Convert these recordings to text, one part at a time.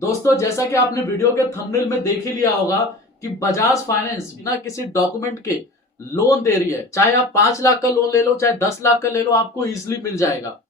दोस्तों, जैसा कि आपने वीडियो के थंबनेल में देख ही लिया होगा कि बजाज फाइनेंस बिना किसी डॉक्यूमेंट के लोन दे रही है। चाहे आप 5 लाख का लोन ले लो, चाहे 10 लाख का ले लो, आपको इजिली मिल जाएगा।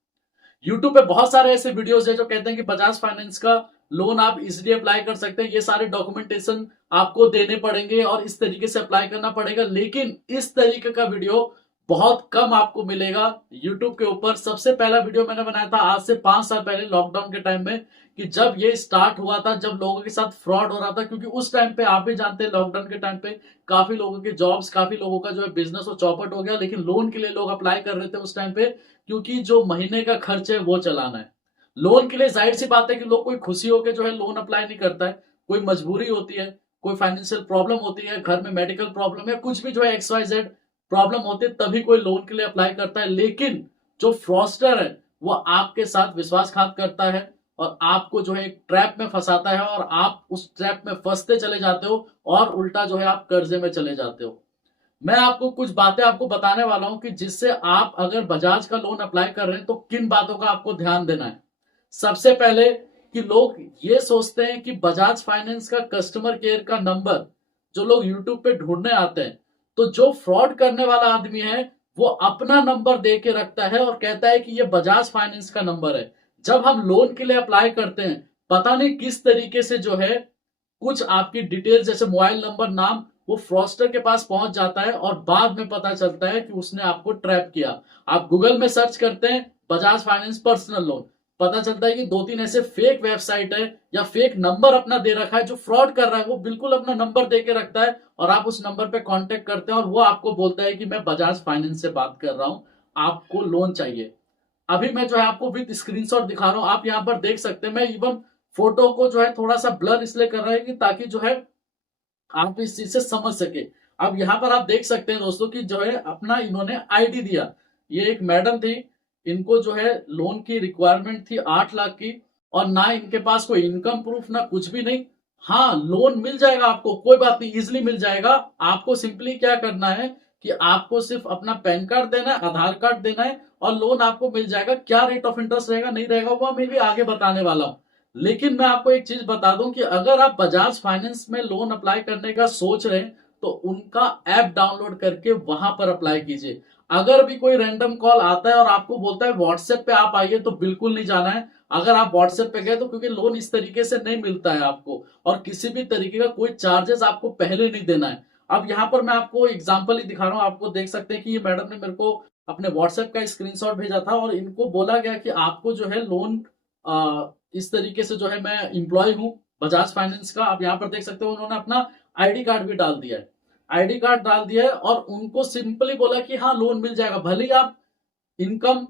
यूट्यूब पे बहुत सारे ऐसे वीडियोस है जो कहते हैं कि बजाज फाइनेंस का लोन आप इजिली अप्लाई कर सकते हैं। ये सारे डॉक्यूमेंटेशन आपको देने पड़ेंगे और इस तरीके से अप्लाई करना पड़ेगा, लेकिन इस तरीके का वीडियो बहुत कम आपको मिलेगा यूट्यूब के ऊपर। सबसे पहला वीडियो मैंने बनाया था आज से 5 साल पहले, लॉकडाउन के टाइम में, कि जब ये स्टार्ट हुआ था, जब लोगों के साथ फ्रॉड हो रहा था। क्योंकि उस टाइम पे आप भी जानते हैं, लॉकडाउन के टाइम पे काफी लोगों के जॉब्स, काफी लोगों का जो है बिजनेस वो चौपट हो गया। लेकिन लोन के लिए लोग अप्लाई कर रहे थे उस टाइम पे, क्योंकि जो महीने का खर्च है वो चलाना है। लोन के लिए जाहिर सी बात है कि लोग कोई खुशी होकर जो है लोन अप्लाई नहीं करता है। कोई मजबूरी होती है, कोई फाइनेंशियल प्रॉब्लम होती है, घर में मेडिकल प्रॉब्लम या कुछ भी जो है XYZ प्रॉब्लम होती है, तभी कोई लोन के लिए अप्लाई करता है। लेकिन जो फ्रॉस्टर है वो आपके साथ विश्वासघात करता है और आपको जो है एक ट्रैप में फंसाता है, और आप उस ट्रैप में फंसते चले जाते हो और उल्टा जो है आप कर्जे में चले जाते हो। मैं आपको कुछ बातें आपको बताने वाला हूं कि जिससे आप अगर बजाज का लोन अप्लाई कर रहे हैं तो किन बातों का आपको ध्यान देना है। सबसे पहले, कि लोग ये सोचते हैं कि बजाज फाइनेंस का कस्टमर केयर का नंबर जो लोग यूट्यूब पे ढूंढने आते हैं, तो जो फ्रॉड करने वाला आदमी है वो अपना नंबर दे के रखता है और कहता है कि ये बजाज फाइनेंस का नंबर है। जब हम लोन के लिए अप्लाई करते हैं, पता नहीं किस तरीके से जो है कुछ आपकी डिटेल जैसे मोबाइल नंबर, नाम, वो फ्रॉस्टर के पास पहुंच जाता है और बाद में पता चलता है कि उसने आपको ट्रैप किया। आप गूगल में सर्च करते हैं बजाज फाइनेंस पर्सनल लोन, पता चलता है कि 2-3 ऐसे फेक वेबसाइट है या फेक नंबर अपना दे रखा है। जो फ्रॉड कर रहा है वो बिल्कुल अपना नंबर दे के रखता है और आप उस नंबर पे कांटेक्ट करते हैं और वो आपको बोलता है कि मैं बजाज फाइनेंस से बात कर रहा हूं, आपको लोन चाहिए। अभी मैं जो है आपको विद स्क्रीनशॉट दिखा रहा हूं, आप यहां पर देख सकते हैं। मैं इवन फोटो को जो है थोड़ा सा ब्लर इसलिए कर रहा है कि ताकि जो है आप इस चीज से समझ सके। अब यहाँ पर आप देख सकते हैं दोस्तों कि जो है अपना इन्होंने आईडी दिया। ये एक मैडम थी, इनको जो है लोन की रिक्वायरमेंट थी 8 लाख की, और ना इनके पास कोई इनकम प्रूफ ना कुछ भी नहीं। हाँ, लोन मिल जाएगा आपको, कोई बात नहीं, इजिली मिल जाएगा। आपको सिंपली क्या करना है कि आपको सिर्फ अपना पैन कार्ड देना है, आधार कार्ड देना है, और लोन आपको मिल जाएगा। क्या रेट ऑफ इंटरेस्ट रहेगा नहीं रहेगा वो मैं भी आगे बताने वाला हूं। लेकिन मैं आपको एक चीज बता दूं कि अगर आप बजाज फाइनेंस में लोन अप्लाई करने का सोच रहे हैं तो उनका ऐप डाउनलोड करके वहां पर अप्लाई कीजिए। अगर भी कोई रैंडम कॉल आता है और आपको बोलता है व्हाट्सएप पे आप आइए, तो बिल्कुल नहीं जाना है। अगर आप व्हाट्सएप पे गए तो, क्योंकि लोन इस तरीके से नहीं मिलता है आपको, और किसी भी तरीके का कोई चार्जेस आपको पहले नहीं देना है। अब यहाँ पर मैं आपको एग्जाम्पल ही दिखा रहा हूँ, आपको देख सकते हैं कि ये मैडम ने मेरे को अपने व्हाट्सएप का स्क्रीनशॉट भेजा था और इनको बोला गया कि आपको जो है लोन इस तरीके से जो है, मैं इंप्लॉय हूं बजाज फाइनेंस का। आप यहाँ पर देख सकते हो उन्होंने अपना आईडी कार्ड भी डाल दिया है। आईडी कार्ड डाल दिया है और उनको सिंपली बोला कि हाँ लोन मिल जाएगा, भले ही आप इनकम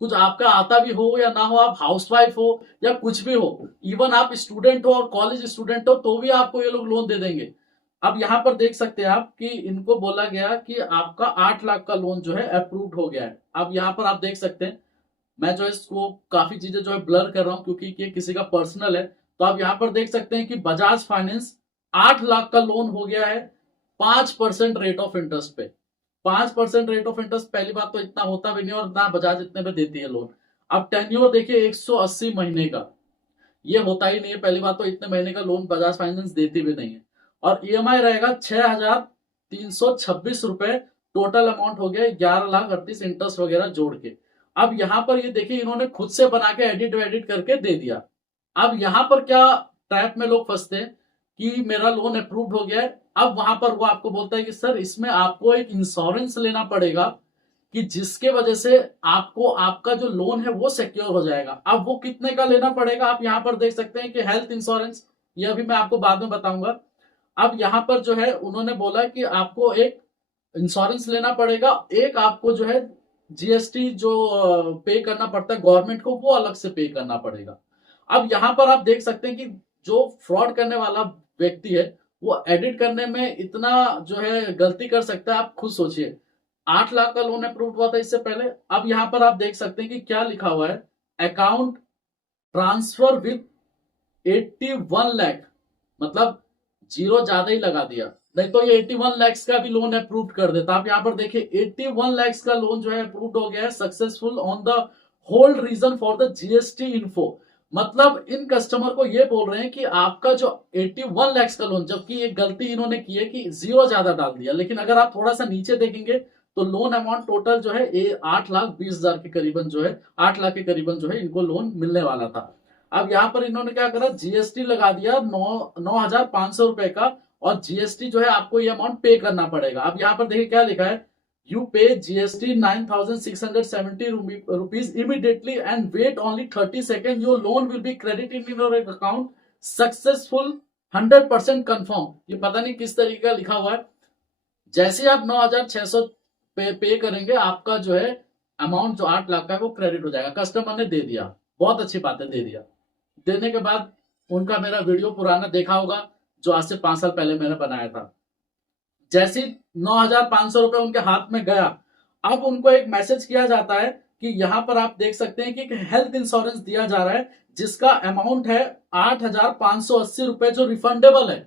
कुछ आपका आता भी हो या ना हो, आप हाउसवाइफ हो या कुछ भी हो, इवन आप स्टूडेंट हो और कॉलेज स्टूडेंट हो, तो भी आपको ये लोग लोन दे देंगे। अब यहाँ पर देख सकते हैं आप कि इनको बोला गया कि आपका 8 लाख का लोन जो है अप्रूव्ड हो गया है। अब यहाँ पर आप देख सकते हैं, मैं जो है इसको काफी चीजें जो है ब्लर कर रहा हूं क्योंकि ये किसी का पर्सनल है। तो आप यहां पर देख सकते हैं कि बजाज फाइनेंस 8 लाख का लोन हो गया है 5% रेट ऑफ इंटरेस्ट पे। 5% रेट ऑफ इंटरेस्ट, पहली बात तो इतना होता भी नहीं और ना बजाज इतने में देती है लोन। अब टेन्योर देखिए 180 महीने का, ये होता ही नहीं है। पहली बात तो इतने महीने का लोन बजाज फाइनेंस देती भी नहीं है। और ईएमआई रहेगा 6,326 रुपए। टोटल अमाउंट हो गया 11,38,000 इंटरेस्ट वगैरह जोड़ के। अब यहां पर ये देखिए इन्होंने खुद से बना के एडिट वेडिट करके दे दिया। अब यहां पर क्या ट्रैप में लोग फंसते हैं कि मेरा लोन अप्रूव्ड हो गया है। अब वहां पर वो आपको बोलता है कि सर इसमें आपको एक इंश्योरेंस लेना पड़ेगा, कि जिसके वजह से आपको आपका जो लोन है वो सिक्योर हो जाएगा। अब वो कितने का लेना पड़ेगा, आप यहां पर देख सकते हैं कि हेल्थ इंश्योरेंस, यह भी मैं आपको बाद में बताऊंगा। अब यहां पर जो है उन्होंने बोला कि आपको एक इंश्योरेंस लेना पड़ेगा, एक आपको जो है जीएसटी जो पे करना पड़ता है गवर्नमेंट को, वो अलग से पे करना पड़ेगा। अब यहां पर आप देख सकते हैं कि जो फ्रॉड करने वाला व्यक्ति है वो एडिट करने में इतना जो है गलती कर सकता है, आप खुद सोचिए। 8 लाख का लोन अप्रूव हुआ था इससे पहले। अब यहां पर आप देख सकते हैं कि क्या लिखा हुआ है, अकाउंट ट्रांसफर विद 81 लाख, मतलब जीरो ज्यादा ही लगा दिया, नहीं तो ये 81 लाख का भी लोन अप्रूव कर देता। आप यहां पर देखिए 81 लाख का लोन जो है अप्रूव हो गया है successful on the hold reason for the GST info. मतलब इन कस्टमर को ये बोल रहे हैं कि आपका जो 81 लाख का लोन, जबकि एक गलती इन्होंने की है कि जीरो ज्यादा डाल दिया, लेकिन अगर आप थोड़ा सा नीचे देखेंगे तो लोन अमाउंट टोटल जो है 8,20,000 के करीबन जो है, 8 लाख के करीबन जो है इनको लोन मिलने वाला था। अब यहाँ पर इन्होंने क्या करा, जीएसटी लगा दिया 9,500 रुपए का, और जीएसटी जो है आपको ये अमाउंट पे करना पड़ेगा। अब यहाँ पर देखिए क्या लिखा है, you pay GST 9,670 rupees immediately and wait only 30 seconds. Your loan will be credited in your account. Successful 100% confirm. ये पता नहीं किस तरीके का लिखा हुआ है। जैसे ही आप 9,600 पे करेंगे, आपका जो है अमाउंट जो 8 लाख का है वो क्रेडिट हो जाएगा। कस्टमर ने दे दिया, बहुत अच्छी बात है, दे दिया। देने के बाद उनका मेरा वीडियो पुराना देखा होगा जो आज से 5 साल पहले मैंने बनाया था। जैसे 9,500 रुपए उनके हाथ में गया, अब उनको एक मैसेज किया जाता है कि यहां पर आप देख सकते हैं कि एक हेल्थ इंश्योरेंस दिया जा रहा है जिसका अमाउंट है 8,580 रुपए जो रिफंडेबल है।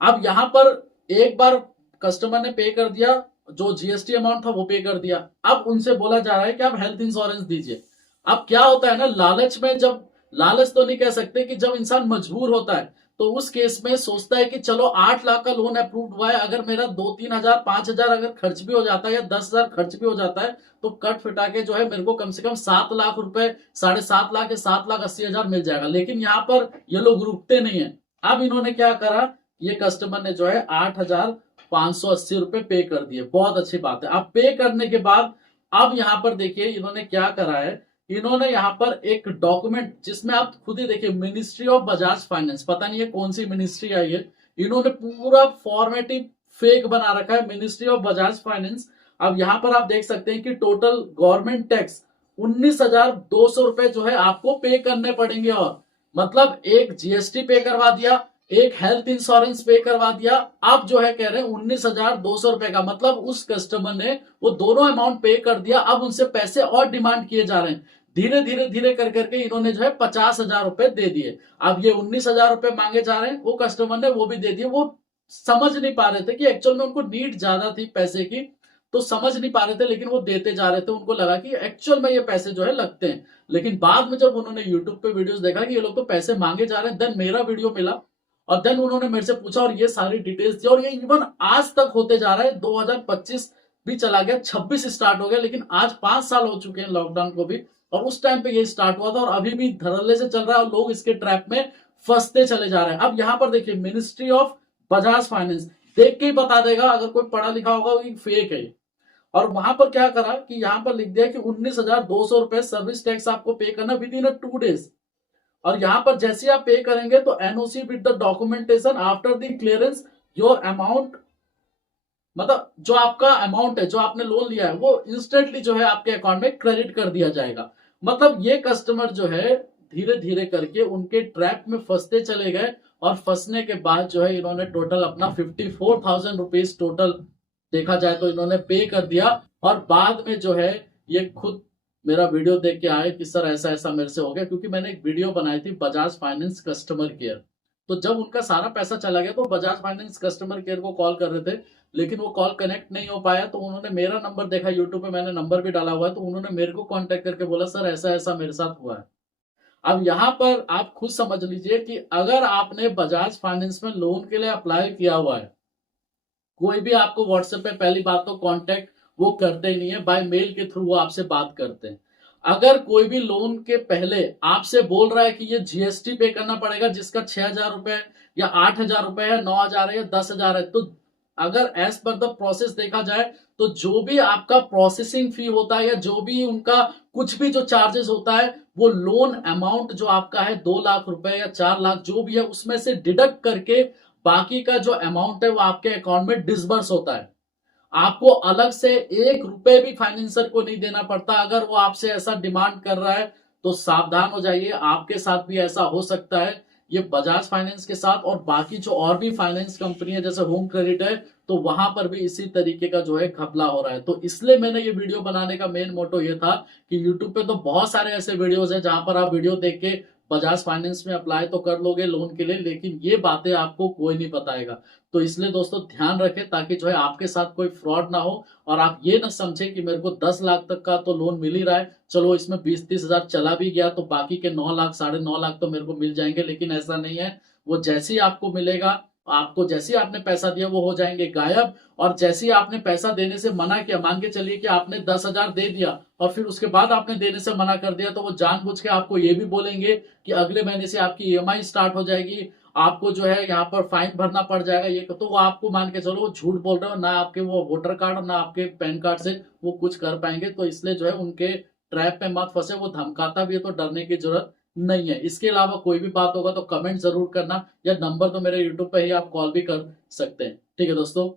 अब यहां पर एक बार कस्टमर ने पे कर दिया, जो जीएसटी अमाउंट था वो पे कर दिया। अब उनसे बोला जा रहा है कि आप हेल्थ इंश्योरेंस दीजिए। अब क्या होता है ना, लालच में, जब लालच तो नहीं कह सकते, कि जब इंसान मजबूर होता है तो उस केस में सोचता है कि चलो 8 लाख का लोन अप्रूव हुआ है, अगर मेरा 2-3 हजार 5 हजार अगर खर्च भी हो जाता है या 10 हजार खर्च भी हो जाता है तो कट फिटा के जो है मेरे को कम से कम 7 लाख रुपए, 7.5 लाख या 7,80,000 मिल जाएगा। लेकिन यहाँ पर ये लोग रुकते नहीं है। अब इन्होंने क्या करा, ये कस्टमर ने जो है 8,580 रुपए पे कर दिए। बहुत अच्छी बात है। अब पे करने के बाद अब यहाँ पर देखिए इन्होंने क्या करा है, इन्होंने यहाँ पर एक डॉक्यूमेंट, जिसमें आप खुद ही देखिए, मिनिस्ट्री ऑफ बजाज फाइनेंस, पता नहीं है कौन सी मिनिस्ट्री आई है, इन्होंने पूरा फॉर्मेटिव फेक बना रखा है, मिनिस्ट्री ऑफ बजाज फाइनेंस। अब यहाँ पर आप देख सकते हैं कि टोटल गवर्नमेंट टैक्स 19,200 रुपए जो है आपको पे करने पड़ेंगे। और मतलब एक जीएसटी पे करवा दिया, एक हेल्थ इंश्योरेंस पे करवा दिया, अब जो है कह रहे हैं 19,200 रुपए का। मतलब उस कस्टमर ने वो दोनों अमाउंट पे कर दिया, अब उनसे पैसे और डिमांड किए जा रहे हैं। धीरे धीरे धीरे कर करके इन्होंने जो है 50,000 रुपए दे दिए। अब ये 19,000 रुपए मांगे जा रहे हैं, वो कस्टमर ने वो भी दे दिए। वो समझ नहीं पा रहे थे कि एक्चुअल में उनको नीड ज्यादा थी पैसे की, तो समझ नहीं पा रहे थे, लेकिन वो देते जा रहे थे। उनको लगा कि एक्चुअल में ये पैसे जो है लगते हैं। लेकिन बाद में जब उन्होंने यूट्यूब पे वीडियोस देखा कि ये लोग तो पैसे मांगे जा रहे हैं, देन मेरा वीडियो मिला और देन उन्होंने मेरे से पूछा और ये सारी डिटेल्स दी। और ये इवन आज तक होते जा रहा है। 2025 भी चला गया, 26 स्टार्ट हो गया, लेकिन आज 5 साल हो चुके हैं लॉकडाउन को भी, और उस टाइम पे ये स्टार्ट हुआ था और अभी भी धड़ल्ले से चल रहा है और लोग इसके ट्रैप में फंसते चले जा रहे हैं। अब यहाँ पर देखिए मिनिस्ट्री ऑफ बजाज फाइनेंस, देख के ही बता देगा अगर कोई पढ़ा लिखा होगा वो फेक है। और वहां पर क्या करा कि यहाँ पर लिख दिया कि 19,200 रुपए सर्विस टैक्स आपको पे करना विद इन 2 डेज। और यहां पर जैसे आप पे करेंगे तो NOC with the documentation after the clearance your amount, मतलब जो आपका अमाउंट है, जो आपने लोन लिया है, वो इंस्टेंटली जो है आपके अकाउंट में क्रेडिट कर दिया जाएगा। मतलब ये कस्टमर जो है धीरे धीरे करके उनके ट्रैप में फंसते चले गए, और फंसने के बाद जो है इन्होंने टोटल अपना 54,000 रुपीज टोटल देखा जाए तो इन्होंने पे कर दिया। और बाद में जो है ये खुद मेरा वीडियो देख के आए कि सर ऐसा ऐसा मेरे से हो गया, क्योंकि मैंने एक वीडियो बनाई थी बजाज फाइनेंस कस्टमर केयर। तो जब उनका सारा पैसा चला गया तो बजाज फाइनेंस कस्टमर केयर को कॉल कर रहे थे, लेकिन वो कॉल कनेक्ट नहीं हो पाया। तो उन्होंने मेरा नंबर देखा, यूट्यूब पे मैंने नंबर भी डाला हुआ है, तो उन्होंने मेरे को कांटेक्ट करके बोला सर ऐसा ऐसा मेरे साथ हुआ है। अब यहाँ पर आप खुद समझ लीजिए कि अगर आपने बजाज फाइनेंस में लोन के लिए अप्लाई किया हुआ है, कोई भी आपको व्हाट्सएप पे पहली बात तो कांटेक्ट वो करते ही नहीं है, बाय मेल के थ्रू वो आपसे बात करते हैं। अगर कोई भी लोन के पहले आपसे बोल रहा है कि ये जीएसटी पे करना पड़ेगा जिसका 6,000 रुपए या 8,000 रुपए है, 9,000 है या 10,000 है, तो अगर एज पर द प्रोसेस देखा जाए तो जो भी आपका प्रोसेसिंग फी होता है या जो भी उनका कुछ भी जो चार्जेस होता है, वो लोन अमाउंट जो आपका है 2 लाख रुपए या 4 लाख जो भी है उसमें से डिडक्ट करके बाकी का जो अमाउंट है वो आपके अकाउंट में डिसबर्स होता है। आपको अलग से 1 रुपए भी फाइनेंसर को नहीं देना पड़ता। अगर वो आपसे ऐसा डिमांड कर रहा है तो सावधान हो जाइए, आपके साथ भी ऐसा हो सकता है। ये बजाज फाइनेंस के साथ और बाकी जो और भी फाइनेंस कंपनी है जैसे होम क्रेडिट है, तो वहां पर भी इसी तरीके का जो है घपला हो रहा है। तो इसलिए मैंने ये वीडियो बनाने का मेन मोटो ये था कि यूट्यूब पे तो बहुत सारे ऐसे वीडियोस है जहां पर आप वीडियो देख के बजाज फाइनेंस में अप्लाई तो कर लोगे लोन के लिए, लेकिन ये बातें आपको कोई नहीं बताएगा। तो इसलिए दोस्तों ध्यान रखें, ताकि जो है आपके साथ कोई फ्रॉड ना हो, और आप ये ना समझे कि मेरे को 10 लाख तक का तो लोन मिल ही रहा है, चलो इसमें 20-30 हजार चला भी गया तो बाकी के 9 लाख 9.5 लाख तो मेरे को मिल जाएंगे। लेकिन ऐसा नहीं है। वो जैसे ही आपको मिलेगा, आपको जैसे ही आपने पैसा दिया वो हो जाएंगे गायब। और जैसे ही आपने पैसा देने से मना किया, मान के चलिए कि आपने 10 हजार दे दिया और फिर उसके बाद आपने देने से मना कर दिया, तो वो जानबूझ के आपको ये भी बोलेंगे कि अगले महीने से आपकी ईएमआई स्टार्ट हो जाएगी, आपको जो है यहाँ पर फाइन भरना पड़ जाएगा। ये तो वो आपको मान के चलो वो झूठ बोल रहे हो, ना आपके वो वोटर कार्ड और ना आपके पैन कार्ड से वो कुछ कर पाएंगे। तो इसलिए जो है उनके ट्रैप में मत फंसे, वो धमकाता भी है तो डरने की जरूरत नहीं है। इसके अलावा कोई भी बात होगा तो कमेंट जरूर करना, या नंबर तो मेरे यूट्यूब पे ही आप कॉल भी कर सकते हैं। ठीक है दोस्तों।